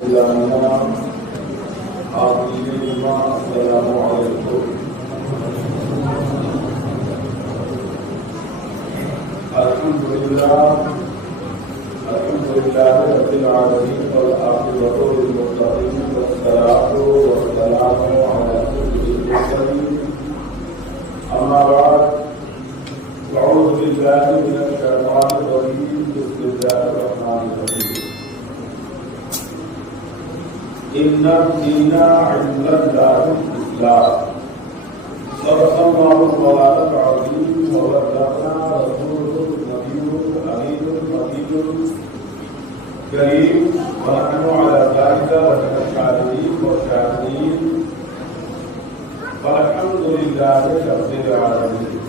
السلام علیکم. الحمد لله رب العالمين والعاقبة للمتقين والصلاة والسلام على سيد المرسلين. أما بعد أعوذ بالله من الشيطان الرجيم. بسم الله الرحمن الرحيم. إن الدين عند الله الإسلام. صدق الله مولانا العظيم وبلغنا رسوله النبي الأمين المجيد الكريم ونحن على ذلك من الشاهدين والشاهدين والحمد لله رب العالمين.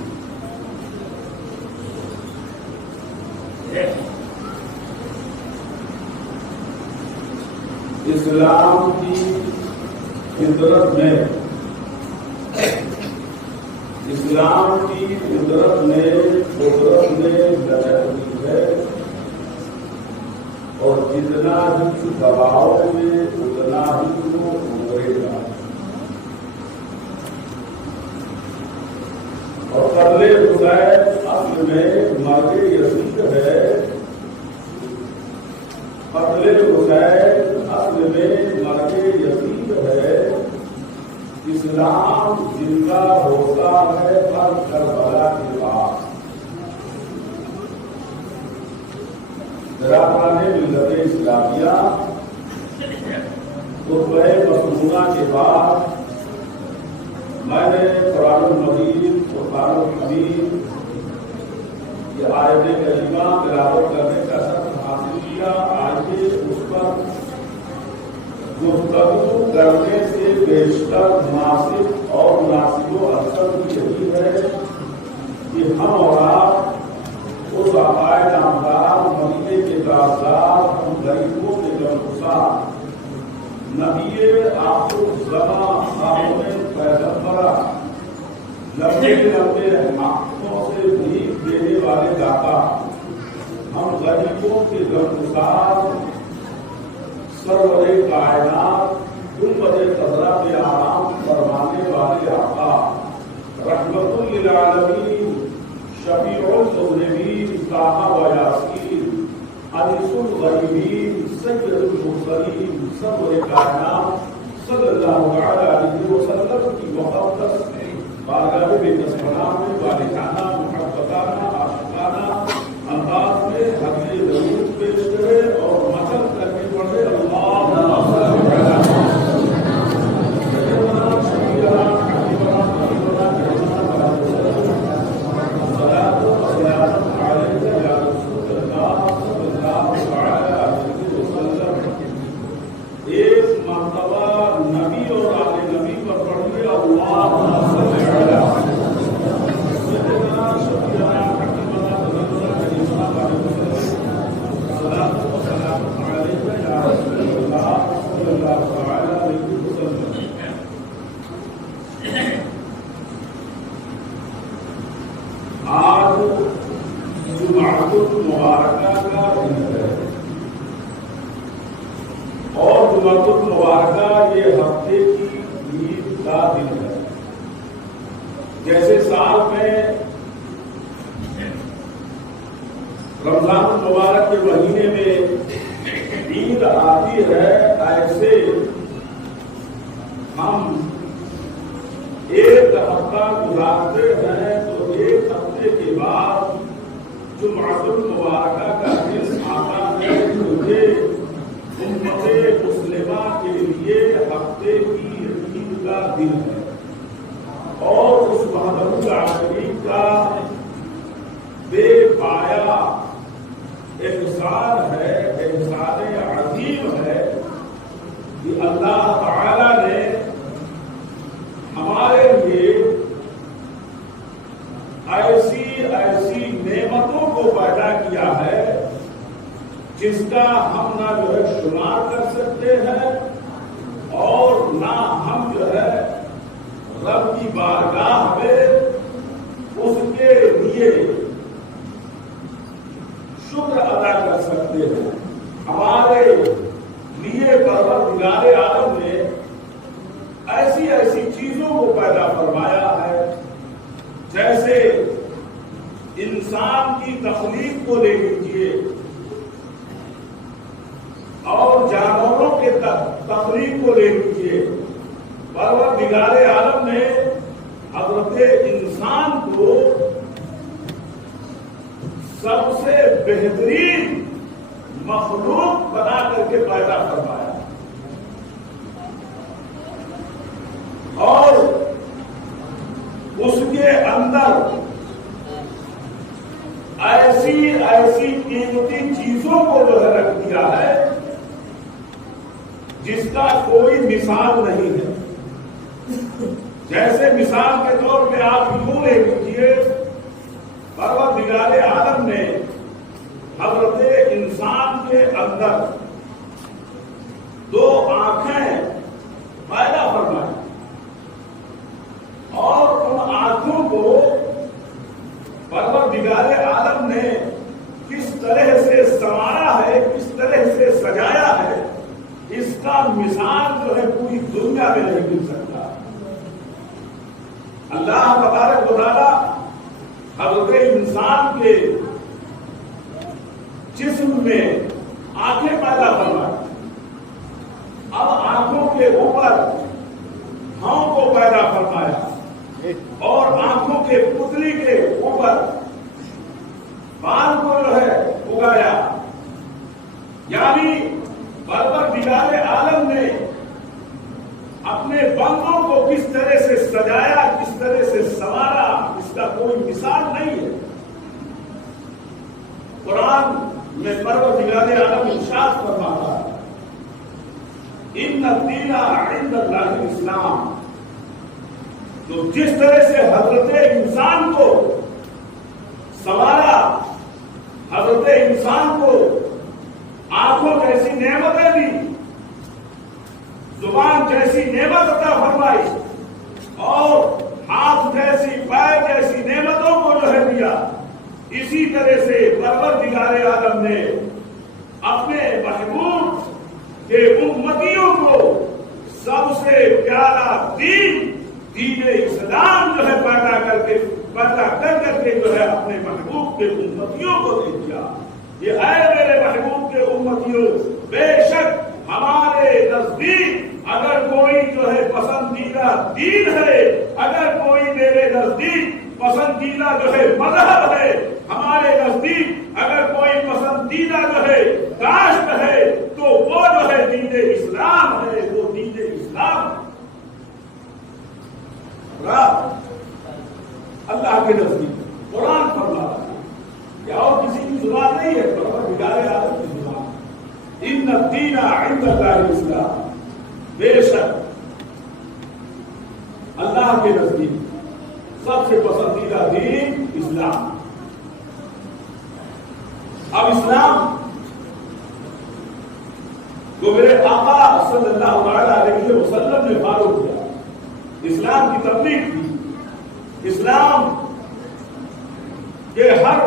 اسلام کی فطرت میں قدرت میں لچک ہے اور جتنا ہی دباؤ میں اتنا ہی وہ ابھرے گا. اور قبل حسین اصل میں مرد یزید ہے. قتل حسین اصل میں مرد یزید ہے. اسلام زندہ ہوتا ہے ہر کربلا کے بعد. رہبران ملت اسلامیہ خطبہ مسنونہ کے بعد میں نے قرآن المجید قرآن الحمید کی آیت کریمہ تلاوت کرنے کا شرف حاصل کیا. آئیے اس پر گفتگو کرنے سے بیشتر مناسب اور مناسب و افضل یہی ہے کہ ہم اور آپ اس عقائد نامدار مدینے کے تاثرات ہم غریبوں کے غمگسار نبی آخر الزمان صاحب پیغمبرہ لمبے لمبے آنکھوں سے بھیک دینے والے داتا ہم غریبوں کے غمگسار سرور کائنات گنبد خضرا پہ آرام فرمانے والے آقا رحمت للعالمین شفیع المذنبین طٰہٰ و یاسین انیس الغریبین سید المرسلین سرور کائنات صلی اللہ علیہ وسلم کی مقدس بارگاہ بقدس پناہ میں والدانہ محبتانہ عاشقانہ انداز میں حضرت درود پیش کرے اور مدد کرنے پڑے. جیسے سال میں رمضان المبارک کے مہینے میں عید آتی ہے، ایسے ہم ایک ہفتہ گزارتے ہیں تو ایک ہفتے کے بعد جمعۃ المبارکہ کا دن آتا ہے جو کہ امت مسلمہ کے لیے ہفتے کی عید کا دن ہے. اور اس محمد شریف کا بے پایا احسان ہے، احسان عظیم ہے کہ اللہ تعالی نے ہمارے لیے ایسی نعمتوں کو پیدا کیا ہے جس کا ہم نہ جو ہے شمار کر سکتے ہیں اور نہ ہم جو ہے رب کی بارگاہ میں اس کے لیے شکر ادا کر سکتے ہیں. ہمارے لیے پروردگار عالم نے ایسی ایسی چیزوں کو پیدا فرمایا ہے، جیسے انسان کی تخلیق کو لے لیجیے اور جانوروں کے تخلیق کو لے لیجیے۔ پروردگار عالم نے حضرت انسان کو سب سے بہترین مخلوق بنا کر کے پیدا فرمایا اور اس کے اندر ایسی ایسی قیمتی چیزوں کو جو ہے رکھ دیا ہے جس کا کوئی مثال نہیں ہے۔ جیسے مثال کے طور پہ آپ یوں لے لیجیے، پروردگار عالم نے حضرت انسان کے اندر دو آنکھیں پیدا فرمائی اور ان آنکھوں کو پروردگار عالم نے کس طرح سے سنوارا ہے، کس طرح سے سجایا ہے، اس کا مثال جو ہے پوری دنیا میں نہیں مل سکتا۔ اللہ تبارک و تعالیٰ حضرت انسان کے جسم میں آنکھیں پیدا فرمائی، اب آنکھوں کے اوپر بھاؤں کو پیدا فرمایا اور آنکھوں کے پتلی کے اوپر بال کو جو ہے اگایا، یعنی پروردگار عالم نے اپنے بندوں کو کس طرح سے سجایا، کس طرح سے سنوارا، اس کا کوئی مثال نہیں ہے۔ قرآن میں پروردگار عالم ارشاد فرماتا ہے، ان الدین عند اللہ الاسلام۔ تو جس طرح سے حضرت انسان کو سنوارا، حضرت انسان کو آنکھوں جیسی نعمتیں دی، زبان جیسی نعمت عطا فرمائی اور ہاتھ جیسی، پیر جیسی نعمتوں کو جو ہے دیا، اسی طرح سے پروردگار عالم نے اپنے محبوب کے امتیوں کو سب سے پیارا دین اسلام جو ہے پیدا کر کے جو ہے اپنے محبوب کے امتیوں کو دے دیا۔ یہ اے میرے محبوب کے امتیوں، بے شک ہمارے نزدیک اگر کوئی جو ہے پسندیدہ دین ہے، اگر کوئی میرے نزدیک پسندیدہ جو ہے مذہب ہے، ہمارے نزدیک اگر کوئی پسندیدہ جو ہے کاشت ہے، تو وہ جو ہے دین اسلام ہے، وہ دین اسلام ہے۔ اللہ کے نزدیک قرآن فرما رہا ہے، یہ اور کسی کی زبان نہیں ہے، پروردگار عالم کی زبان۔ ان الدین عند اللہ الاسلام، بے شک اللہ کے نزدیک سب سے پسندیدہ دین اسلام۔ اب اسلام جو میرے آقا صلی اللہ علیہ وسلم نے فالو کیا، اسلام کی تبلیغ کی، اسلام کے ہر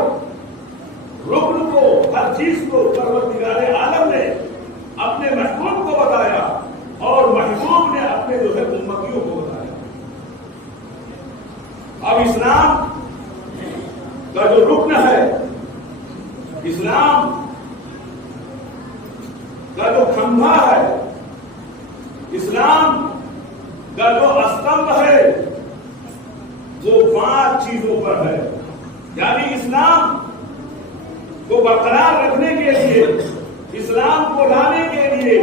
رکن کو، ہر چیز کو پروردگار عالم نے اپنے محبوب کو بتایا اور محبوب نے اپنے جو ہے امتیوں کو بتایا۔ اب اسلام کا جو رکن ہے، اسلام کا جو کھمبا ہے، اسلام کا جو استمبھ ہے، وہ 5 چیزوں پر ہے۔ یعنی اسلام کو برقرار رکھنے کے لیے، اسلام کو لانے کے لیے،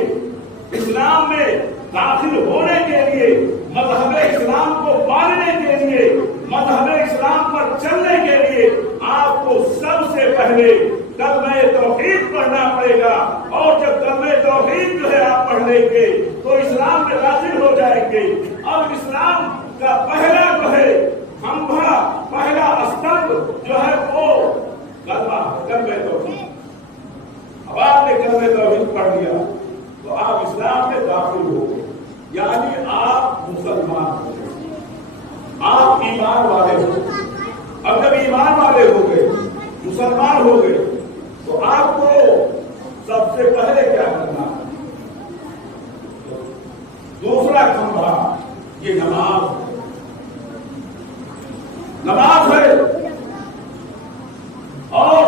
اسلام میں داخل ہونے کے لیے، مذہب اسلام کو پالنے کے لیے، مذہب اسلام پر چلنے کے لیے آپ کو سب سے پہلے کلمہ توحید پڑھنا پڑے گا، اور جب کلمہ توحید جو ہے آپ پڑھ لیں گے تو اسلام میں داخل ہو جائیں گے۔ اب اسلام کا پہلا جو ہے کھمبا، پہلا استمبھ جو ہے وہ کلمہ توحید۔ اب آپ نے کلمہ توحید پڑھ لیا تو آپ اسلام میں داخل ہو گئے، یعنی آپ مسلمان ہو گئے، آپ ایمان والے ہو گئے۔ اب جب ایمان والے ہو گئے، مسلمان ہو گئے، تو آپ کو سب سے پہلے کیا کرنا ہے؟ دوسرا کھمبا یہ نماز ہے، اور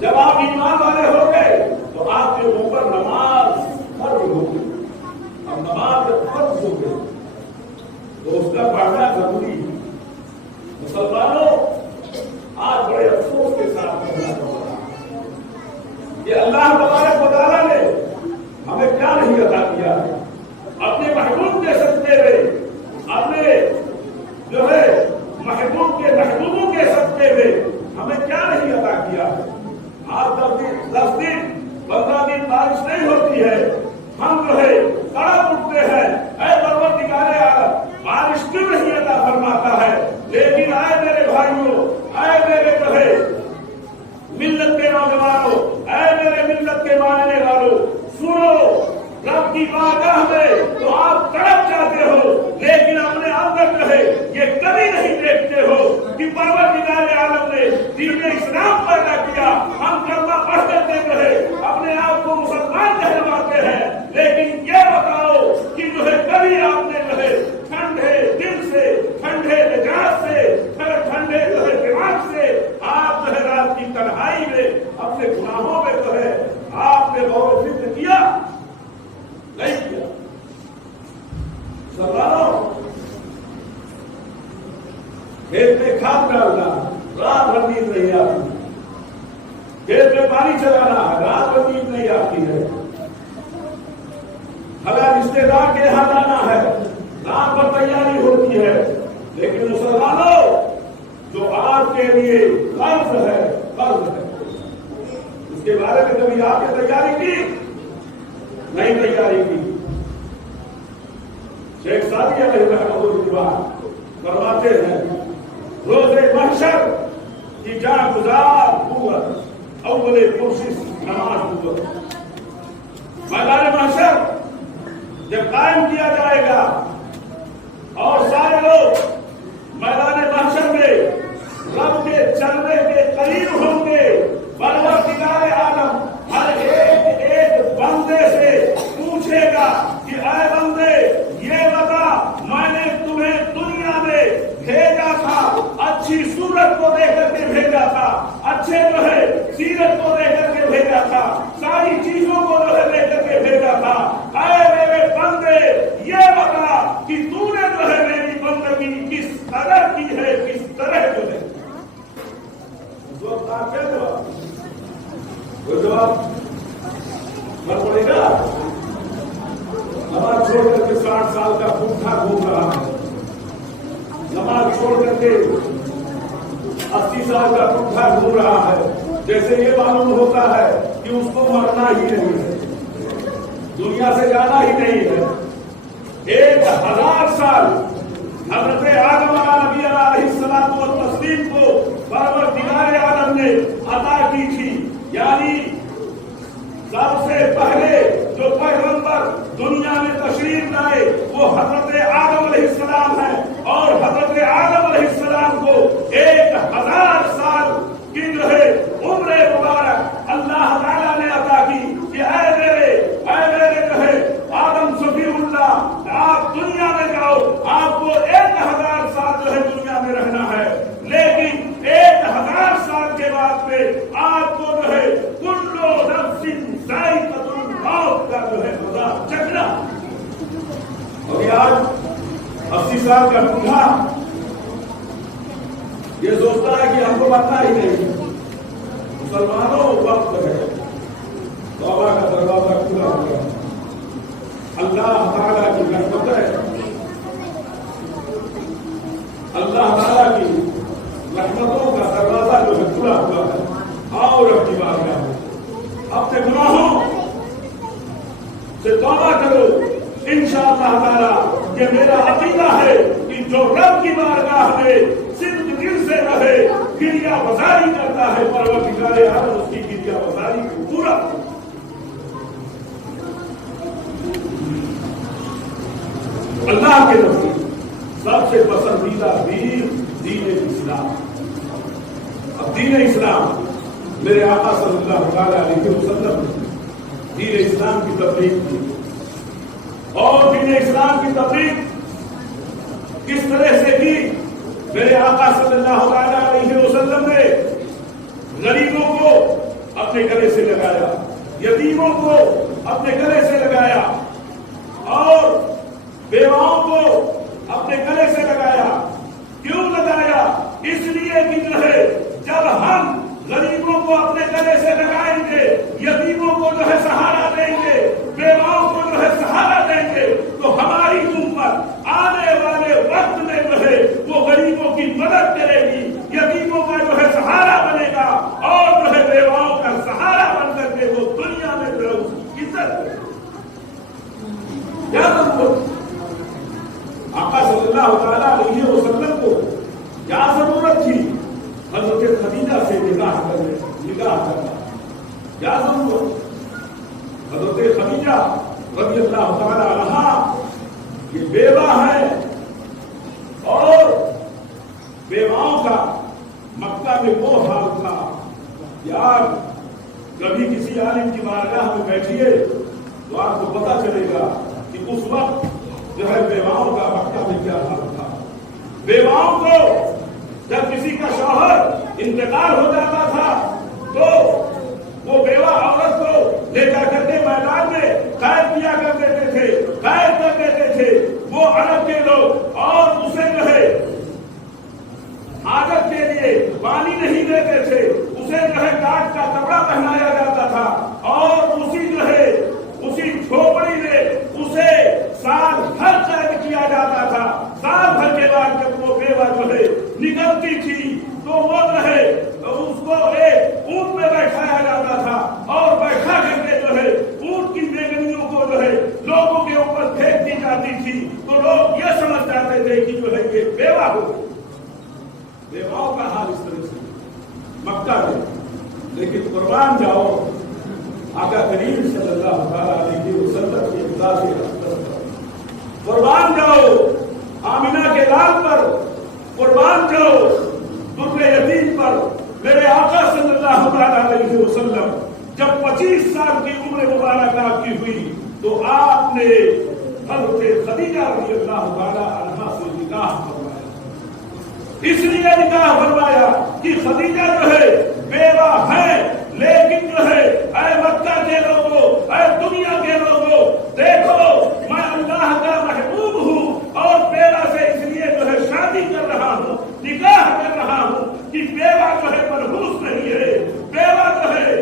جب آپ ایمان والے ہو گئے تو آپ کے اوپر نماز فرض ہو گئی. اب نماز جب فرض ہو گئی تو اس کا پڑھنا ضروری ہے. مسلمانوں آج بڑے افسوس کے ساتھ کہنا پڑ رہا ہے کہ اللہ تبارک و تعالیٰ نے ہمیں کیا نہیں عطا کیا ہے. اپنے محبوب کے صدقے میں، اپنے جو ہے محبوب کے محبوبوں کے صدقے میں ہمیں کیا نہیں عطا کیا ہے. آج 10 دن 15 دن بارش نہیں ہوتی ہے، ہم جو ہے تڑپ اٹھتے ہیں، اے پروردگار عالم بارش کیوں نہیں عطا فرماتا ہے. لیکن آئے میرے بھائیوں، آئے میرے جو ہے ملت کے نوجوانوں، اے میرے ملت کے ماننے والوں، سنو رب کی بارگاہ میں تو آپ تڑپ جاتے ہو، لیکن اپنے اندر جو ہے یہ کبھی نہیں دیکھتے ہو کہ پروردگار عالم نے دین اسلام پیدا کیا. ہم کلمہ پڑھ کرتے جو ہے اپنے آپ کو مسلمان کہلواتے ہیں، لیکن یہ بتاؤ کہ جو ہے کبھی آپ نے جو ہے ٹھنڈے دل سے، ٹھنڈے مزاج سے، ٹھنڈے جو ہے دماغ سے آپ جو ہے رات کی تنہائی میں اپنے گناہوں میں جو ہے آپ نے غور و فکر کیا؟ نہیں کیا. سوالوں کھیت میں کھاد ڈالنا، رات بھر نیند نہیں آتی. کھیت میں پانی چلانا ہے، رات بھر نیند نہیں آتی ہے. اگر رشتے دار کے یہاں جانا ہے، رات بھر تیاری ہوتی ہے. لیکن مسلمانوں جو آپ کے لیے قرض ہے، اس کے بارے میں کبھی آپ نے تیاری کی؟ نہیں تیاری کی. شیخ سعدی علیہ رحمۃ اللہ فرماتے ہیں روز محشر کی جان گزار قوت اول کوشش نماز قوت. میدان محشر جب قائم کیا جائے گا اور سارے لوگ میدان محشر میں رب کے چلنے کے قریب ہوں گے، پروردگار عالم ہر ایک بندے سے پوچھے گا کہ اے بندے یہ بتا، میں نے تمہیں دنیا میں بھیجا تھا، اچھی صورت کو دے کر کے بھیجا تھا، اچھے جو ہے سیرت کو دے کر کے بھیجا تھا، ساری چیزوں کو جو ہے دے کر کے بھیجا تھا. اے میرے بندے یہ بتا کہ تو نے جو ہے میری بندگی کس قدر کی ہے، کس طرح جو ہے. جواب پڑے گا. نماز چھوڑ کر کے 60 سال کا پوٹھا گھوم رہا ہے، نماز چھوڑ کر کے 80 سال کا پوٹھا گھوم رہا ہے، جیسے یہ معلوم ہوتا ہے کہ اس کو مرنا ہی نہیں ہے، دنیا سے جانا ہی نہیں ہے. 1000 سال حضرت آدم نبی علیہ الصلوۃ والتسلیم کو پروردگار عالم نے عطا کی تھی. یعنی سب سے پہلے جو پیغمبر دنیا میں تشریف لائے وہ حضرت آدم علیہ السلام ہے، اور حضرت آدم علیہ السلام کو 1000 سال کی جو ہے عمر مبارک اللہ تعالیٰ نے عطا کی کہ اے میرے جو ہے آدم صفی اللہ، آپ دنیا میں جاؤ، آپ کو 1000 سال جو ہے دنیا میں رہنا ہے، لیکن 1000 سال کے بعد میں آپ کو جو ہے کلو نفس ذائقۃ الموت کا جو ہے مزہ چکھنا. اور یہ آج 80 سال کا بوڑھا یہ سوچتا ہے کہ ہم کو مرنا ہی نہیں. مسلمانوں وقت ہے، توبہ کا دروازہ کھلا ہوا ہے. اللہ تعالیٰ کی رحمت ہے، اللہ تعالیٰ کی رحمتوں کا دروازہ جو ہے کھلا ہوا ہے. آؤ رب کی بارگاہ میں اپنے گناہوں سے توبہ کرو. انشاءاللہ تعالیٰ یہ میرا عقیدہ ہے کہ جو رب کی بارگاہ میں صرف دل سے رہے، گریہ بزاری کرتا ہے، پروردگار عالم اس کی گریہ بزاری کو پورا. اللہ کے نزدیک سب سے پسندیدہ دین اسلام. اب دین اسلام میرے آقا صلی اللہ علیہ وسلم نے دین اسلام کی تبلیغ کی. اور دین اسلام کی تبلیغ کس طرح سے کی؟ میرے آقا صلی اللہ علیہ وسلم نے غریبوں کو اپنے گلے سے لگایا، یتیموں کو اپنے گلے سے لگایا اور بیواؤں کو اپنے گلے سے لگایا۔ کیوں لگایا؟ اس لیے کہ جو ہے جب ہم غریبوں کو اپنے گلے سے لگائیں گے، یتیموں کو جو ہے سہارا دیں گے، بیواؤں کو جو ہے سہارا دیں گے، تو ہماری امت آنے والے وقت میں جو ہے وہ غریبوں کی مدد کرے گی، یتیموں کا جو ہے سہارا بنے گا اور جو ہے بیواؤں کا سہارا بن کر کے وہ دنیا میں جو ہے اس کی عزت کرے گی۔ کیا ضرورت؟ آقا صلی اللہ تعالیٰ علیہ وسلم کو کیا ضرورت تھی حضرت خدیجہ سے نکاح کرنا؟ کیا ضرورت؟ حضرت خدیجہ رضی اللہ تعالیٰ عنہا یہ بیوہ ہے، اور بیواؤں کا مکہ میں وہ حال تھا کہ آپ کبھی کسی عالم کی بارگاہ میں بیٹھیے تو آپ کو پتا چلے گا کہ اس وقت جو ہے بیواؤں کا مکہ میں کیا حال تھا۔ بیواؤں کو جب کسی کا شوہر انتقال ہو جاتا تھا تو وہ بیوہ عورت کو لے جا کر کے میدان میں قید کیا کر دیتے تھے، قید کر دیتے تھے وہ عرب کے لوگ، اور اسے جو ہے حاجت کے لیے پانی نہیں دیتے تھے، اسے جو ہے کاٹ کا کپڑا پہنایا جاتا تھا، اور اسی جو ہے اسی کھوپڑی میں اسے سال بھر قید کیا جاتا تھا۔ سال بھر کے بعد جب وہ بیوہ جو ہے نکلتی تھی تو وہ جو ہے اس کو ایک اونٹ میں بیٹھایا جاتا تھا، اور بیٹھا کر کے جو ہے اونٹ کی بیگنیوں کو جو ہے لوگوں کے اوپر پھینک دی جاتی تھی، تو لوگ یہ سمجھ جاتے تھے کہ جو ہے یہ بیوہ ہو گئی۔ بیواؤں کا حال اس طرح سے مکہ میں، لیکن قربان جاؤ آقا کریم صلی اللہ علیہ وسلم کی امداد سے قربان جاؤ آمنہ کے لال پر، قربان جاؤ در یتیم پر۔ میرے آقا صلی اللہ علیہ وسلم جب 25 سال کی عمر مبارک آپ کی ہوئی تو آپ نے حضرت خدیجہ رضی اللہ تعالی عنہا سے نکاح فرمایا۔ اس لیے نکاح فرمایا کہ خدیجہ جو ہے بیوہ ہے، لیکن جو ہے اے مکہ کے لوگوں، اے دنیا کے لوگوں، دیکھو میں اللہ کا محبوب ہوں اور بیوہ سے اس لیے جو ہے شادی کر رہا ہوں، نکاح کر رہا ہوں کہ بیوہ جو ہے منحوس نہیں ہے، بیوہ جو ہے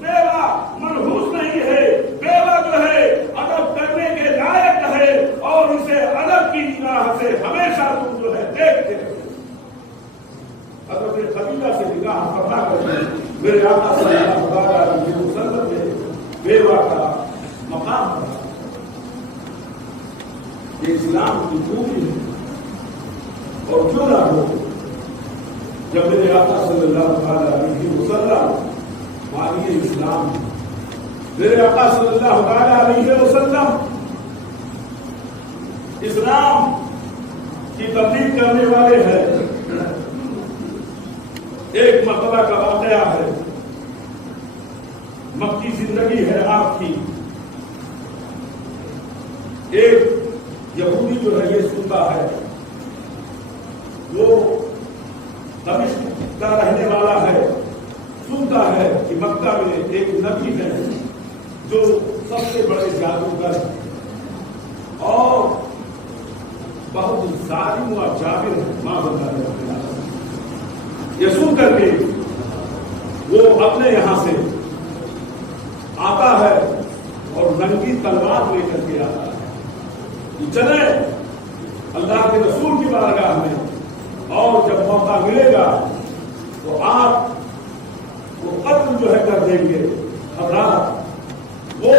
بیوہ منحوس نہیں ہے، بیوہ جو ہے ادب کرنے کے لائق ہے، اور اسے ادب کی نگاہ سے ہمیشہ تم جو ہے دیکھتے رہو۔ حضرت خدیجہ سے نکاح فرما کر میرے آقا صلی اللہ علیہ وسلم نے بیوہ کا مقام بنا۔ یہ اسلام کی خوبی ہے، اور کیوں نہ ہو جب میرے آقا صلی اللہ علیہ وسلم مانی اسلام، میرے آقا صلی اللہ علیہ وسلم اسلام کی تبلیغ کرنے والے ہیں۔ ایک مرتبہ کا واقعہ ہے، مکی زندگی ہے آپ کی۔ ایک یہودی جو ہے یہ سنتا ہے، وہ دمشق کا رہنے والا ہے، سنتا ہے کہ مکہ میں ایک نبی ہے جو سب سے بڑے جادوگر اور بہت ظالم و جابر ماں بندہ ہے۔ یہ سن کر کے وہ اپنے یہاں سے آتا ہے اور ننگی تلوار لے کر کے آتا ہے کہ چلے اللہ کے رسول کی بارگاہ میں، اور جب موقع ملے گا تو آپ وہ قتل جو ہے کر دیں گے۔ وہ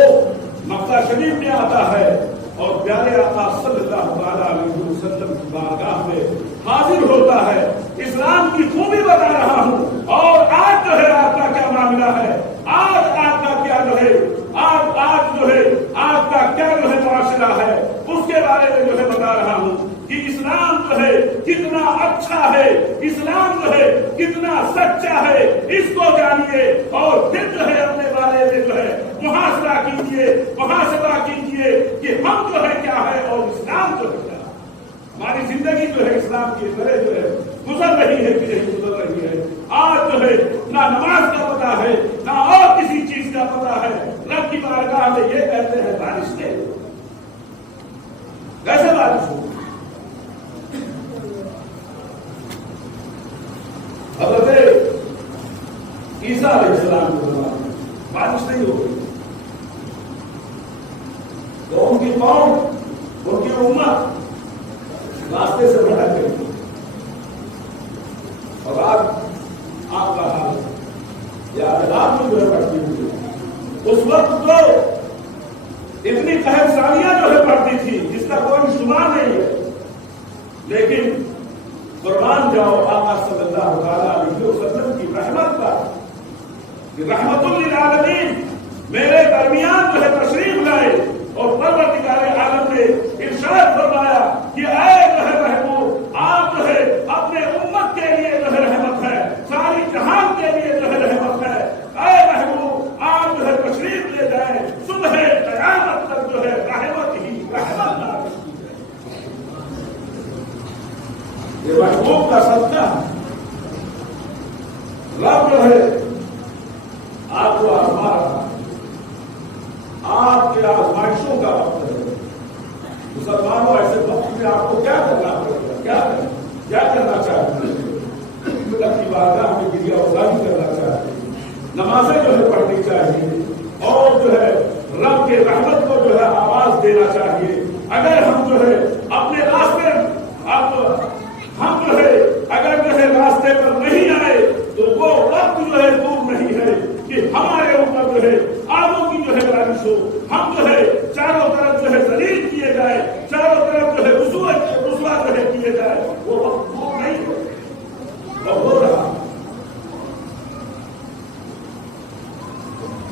مکہ شریف میں آتا ہے اور پیارے آقا صلی اللہ علیہ وسلم کی بارگاہ میں حاضر ہوتا ہے۔ اسلام کی خوبی بتا رہا ہوں، اور آج جو ہے آپ کا کیا معاملہ ہے، آج آپ کا کیا جو ہے آج جو ہے آپ کا کیا جو ہے معاشرہ ہے، اس کے بارے میں جو ہے بتا رہا ہوں کہ اسلام جو ہے کتنا اچھا ہے، اسلام جو ہے کتنا سچا ہے، اس کو جانیے اور پھر جو ہے اپنے بارے میں جو ہے محاسبہ کیجیے کہ ہم جو ہے ہماری زندگی جو ہے اسلام کی طرح جو ہے گزر رہی ہے کہ نہیں گزر رہی ہے. آج جو ہے نہ نماز کا پتہ ہے نہ اور کسی چیز کا پتہ ہے. رب کی بارگاہ میں یہ کہتے ہیں بارش نہیں ہو. کیسے بارش ہو؟ حضرت عیسیٰ علیہ السلام کو بارش نہیں ہو گئی تو ان کی قوم ان کی امت راستے سے بھٹک گئی. اور آج آپ کا حال یا عذاب میں جو ہے بڑھتی ہوئی. اس وقت تو اتنی قہرسانیاں جو ہے بڑھتی تھی جس کا کوئی شمار نہیں ہے. لیکن قربان جاؤ آقا صلی اللہ تعالیٰ علیہ وسلم کی رحمت پر کہ رحمت للعالمین میرے درمیان جو ہے تشریف لائے اور پروردگار عالم نے ارشاد فرمایا کہ اے جو ہے محبوب آپ جو ہے اپنے امت کے لیے جو ہے رحمت ہے, ساری جہان کے لیے جو ہے رحمت ہے. اے محبوب آپ جو ہے تشریف لے جائیں, صبح قیامت تک جو ہے رحمت ہی رحمت نازل کی جائے. یہ محبوب کا صدقہ ہے. رب جو ہے آپ کو آزما رہا ہے, آپ کے آزمائشوں کا وقت ہے. مسلمانوں ایسے وقت میں آپ کو کیا کرنا پڑے گا؟ کیا کرنا چاہتے ہیں؟ رب کی بارگاہ میں گریہ ازاری کرنا چاہتے ہیں, نمازیں جو ہے پڑھنی چاہیے اور جو ہے رب کے رحمت کو جو ہے آواز دینا چاہیے. اگر ہم جو ہے اپنے راستے ہم جو ہے اگر جو ہے راستے پر نہیں آئے تو وہ وقت جو ہے دور نہیں ہے کہ ہمارے اوپر جو ہے آگوں کی جو ہے بارش ہو, ہم جو ہے چاروں طرف جو ہے ذلیل کیے جائے, چاروں طرف جو ہے رسوا جو ہے کیے جائے. وہ وقت دور نہیں ہے اور ہو رہا.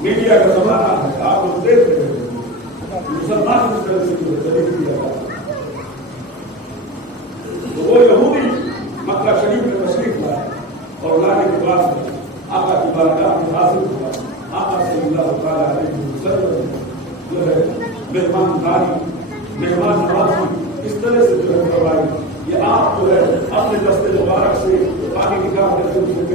میڈیا کا زمانہ ہے, آپ لوگ دیکھ رہے ہیں مسلمان اس طرح سے جو ہے ذلیل کیا جاتا ہے. تو وہ یہودی مکہ شریف میں تشریف لائے اور لانے کے بعد آقا کی بارگاہ میں حاضر ہوا. آقا صلی اللہ تعالیٰ علیہ وسلم جو ہے مہمان داری مہمان نوازی اس طرح سے جو ہے کروائی. یہ آپ جو ہے اپنے دستے مبارک سے پانی نکال کر کے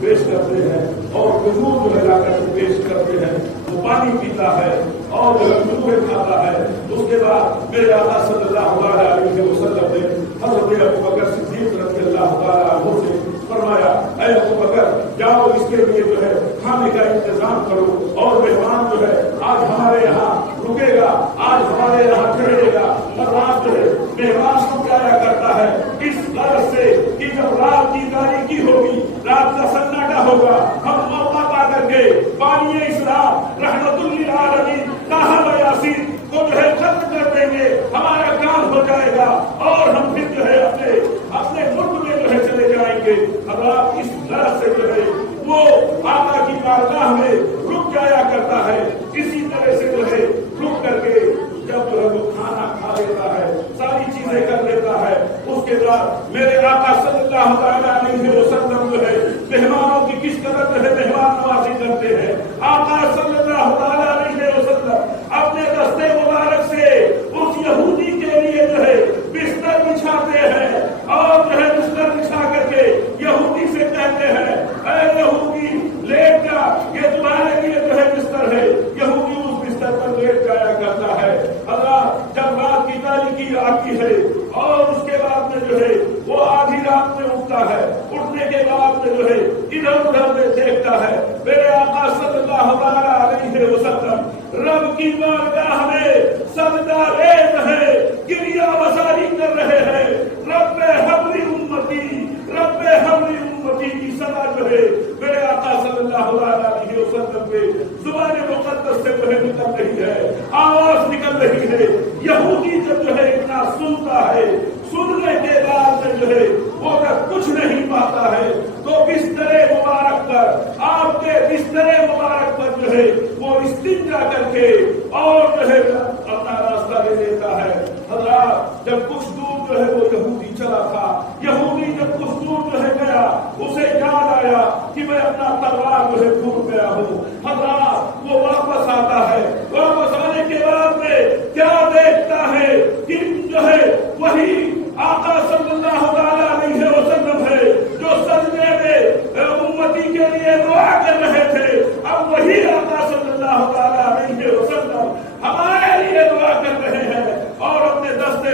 پیش کرتے ہیں اور کھجور جو ہے لا کر کے پیش کرتے ہیں. وہ پانی پیتا ہے اور جو ہے کھجوریں کھاتا ہے. اس کے بعد میرے آقا صلی اللہ علیہ وسلم نے حضرت ابو بکر صدیق رضی اللہ تعالیٰ عنہ سے فرمایا, اے ابو بکر جاؤ اس کے لیے جو ہے کھانے کا انتظام کرو اور مہمان جو ہے آج ہمارے یہاں رکے گا, آج ہمارے یہاں ٹھہرے گا. اور رات جو ہے مہمان کو کیا کرتا ہے اس غرض سے کہ جب رات کی تاریکی ہوگی, رات کا سناٹا ہوگا, ہم موقع پا کر کے بانی اسلام رحمت للعالمین طٰہٰ و یاسین کو جو ہے ختم کر دیں گے. ہمارا کام ہو جائے گا اور ہم پھر جو ہے اپنے ملک میں جو ہے چلے جائیں گے. اب آپ اس طرح سے جو ہے وہ آقا کی بارگاہ میں رک جایا کرتا ہے. اسی طرح سے جو ہے رک کر کے جب جو ہے وہ کھانا کھا لیتا ہے, ساری چیزیں کر لیتا ہے, اس کے بعد میرے آقا صلی اللہ تعالیٰ علیہ وسلم جو ہے مہمانوں کی کس قدر جو ہے مہمان نوازی کرتے ہیں. آقا صلی اللہ تعالیٰ علیہ وسلم اپنے دستے مبارک سے اس یہودی کے لیے جو ہے بستر بچھاتے ہیں اور جو ہے بستر بچھا کر کے یہودی سے کہتے ہیں, اے یہودی لیٹ جا, یہ تمہارے لیے جو ہے بستر ہے. یہودی اس بستر پر لیٹ جایا کرتا ہے. اللہ جب رات کی تاریکی آتی ہے اور اس کے بعد میں جو ہے وہ آدھی رات میں اٹھتا ہے, اٹھنے کے بعد میں جو ہے ادھر ادھر میں دیکھتا ہے. میرے آقا صلی اللہ علیہ وسلم رب کی بارگاہ میں سجدہ ریز ہے, گریہ وزاری کر رہے ہیں. رب حبلی امتی, رب حبلی امتی کی صدا جو ہے میرے آقا صلی اللہ علیہ وسلم پہ زبان مقدس سے جو ہے نکل رہی ہے, آواز نکل رہی ہے. یہودی جب جو ہے اتنا سنتا ہے, سننے کے بعد میں جو ہے وہ اگر کچھ نہیں پاتا ہے تو بستر مبارک پر, آپ کے بستر مبارک پر جو ہے وہ استنجا کر کے اور جو ہے اپنا راستہ لے لیتا ہے. حضرات جب کچھ دور جو ہے وہ یہودی چلا تھا, یہودی جب کچھ دور جو ہے گیا, اسے یاد آیا کہ میں اپنا تلوار جو ہے بھول گیا ہوں. حضرات وہ واپس آتا ہے, واپس آنے کے بعد میں کیا دیکھتا ہے کہ جو ہے وہی